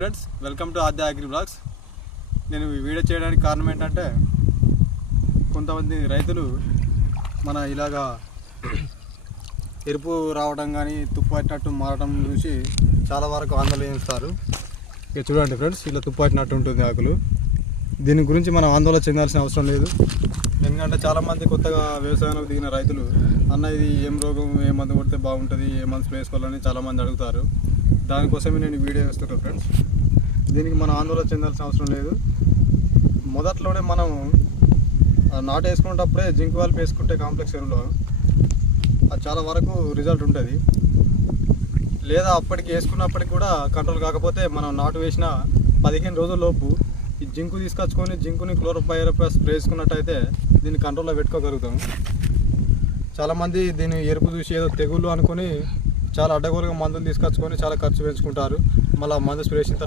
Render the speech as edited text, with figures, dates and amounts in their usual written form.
Friends, welcome to Aadya agri blogs. నేను ఈ video చేయడానికి కారణం ఏంటంటే, కొంతమంది రైతులు మన ఇలాగా ఎరుపు రావడం కానీ తుప్పట్టినట్టు మారడం చూసి చాలా వరకు ఆందోళన చెందుతారు. ఇక చూడండి ఫ్రెండ్స్, ఇలా తుప్పట్టినట్టు ఉంటుంది ఆకులు. దీని గురించి మనం ఆందోళన చెందాల్సిన అవసరం లేదు. ఎందుకంటే చాలామంది కొత్తగా వ్యవసాయంలోకి దిగిన రైతులు అన్న ఇది ఏం రోగం, ఏ మందు కొడితే బాగుంటుంది, ఏ మందు స్ప్రే చేసుకోవాలని చాలామంది అడుగుతారు. దానికోసమే నేను వీడియో వేస్తున్నాను ఫ్రెండ్స్. దీనికి మనం ఆందోళన చెందాల్సిన అవసరం లేదు. మొదట్లోనే మనం నాటు వేసుకునేటప్పుడే జింక్ వాల్ప్ వేసుకుంటే కాంప్లెక్స్ ఎరువులో అది చాలా వరకు రిజల్ట్ ఉంటుంది. లేదా అప్పటికి వేసుకున్నప్పటికి కూడా కంట్రోల్ కాకపోతే మనం నాటు వేసిన 15 రోజుల్లోపు ఈ జింకు తీసుకొచ్చుకొని జింకుని క్లోరోపైరిఫాస్ స్ప్రే చేసుకున్నట్టయితే దీన్ని కంట్రోల్లో పెట్టుకోగలుగుతాం. చాలామంది దీన్ని ఎరుపు చూసి ఏదో తెగుళ్ళు అనుకొని చాలా అడ్డగోలుగా మందులు తీసుకొచ్చుకొని చాలా ఖర్చు పెంచుకుంటారు. మళ్ళీ మందు స్ప్రే చేసిన తర్వాత